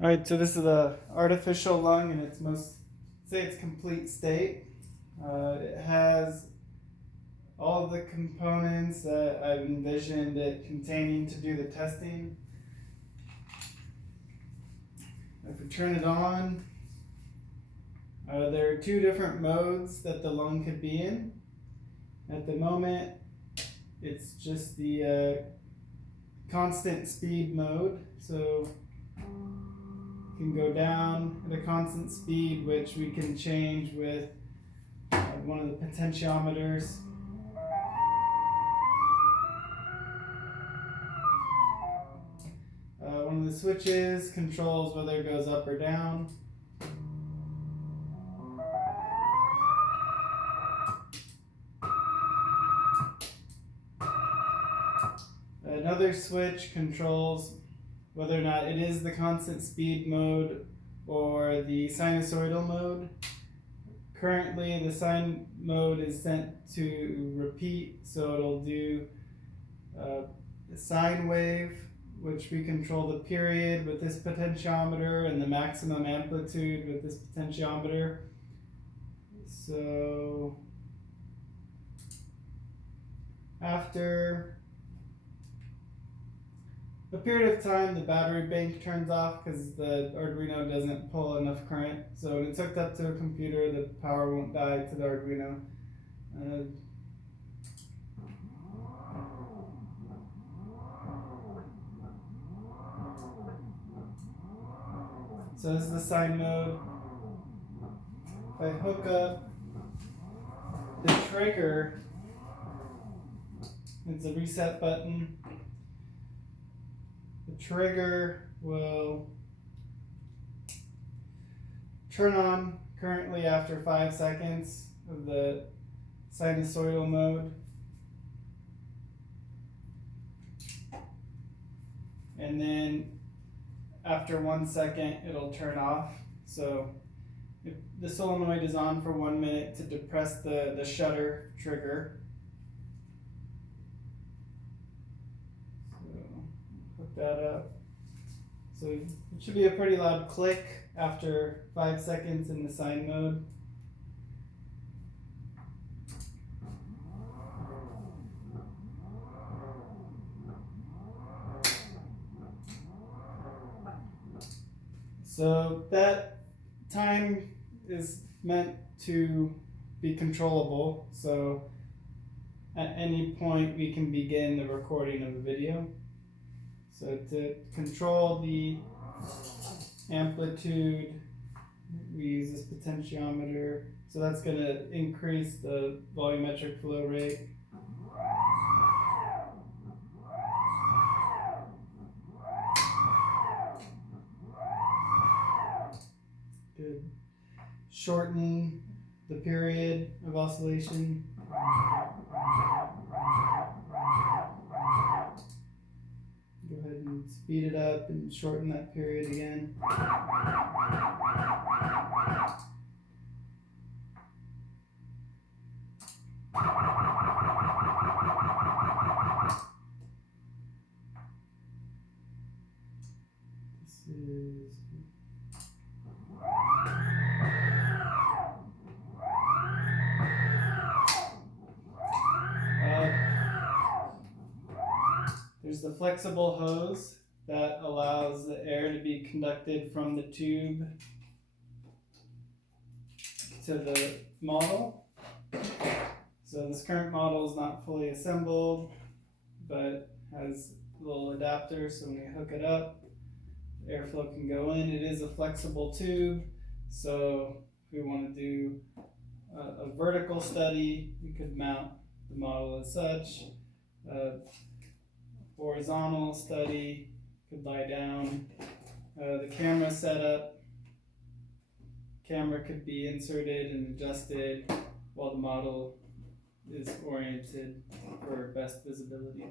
All right, so this is the artificial lung in its complete state. It has all of the components that I've envisioned it containing to do the testing. If we turn it on, there are two different modes that the lung could be in. At the moment, it's just the constant speed mode, so it can go down at a constant speed, which we can change with one of the potentiometers. One of the switches controls whether it goes up or down. Another switch controls whether or not it is the constant speed mode or the sinusoidal mode. Currently, the sine mode is set to repeat, so it'll do the sine wave, which we control the period with this potentiometer and the maximum amplitude with this potentiometer. So after a period of time, the battery bank turns off because the Arduino doesn't pull enough current. So when it's hooked up to a computer, the power won't die to the Arduino. So this is the sine mode. If I hook up the trigger, it's a reset button. The trigger will turn on currently after 5 seconds of the sinusoidal mode. And then after 1 second, it'll turn off. So if the solenoid is on for 1 minute to depress the shutter trigger. Hook that up. So it should be a pretty loud click after 5 seconds in the sine mode. So that time is meant to be controllable. So at any point we can begin the recording of a video. So to control the amplitude, we use this potentiometer. So that's going to increase the volumetric flow rate. Good. Shorten the period of oscillation. Go ahead and speed it up and shorten that period again. This is there's the flexible hose that allows the air to be conducted from the tube to the model. So this current model is not fully assembled, but has a little adapter, so when we hook it up, airflow can go in. It is a flexible tube, so if we want to do a vertical study, we could mount the model as such. Horizontal study could lie down. The camera setup, camera could be inserted and adjusted while the model is oriented for best visibility.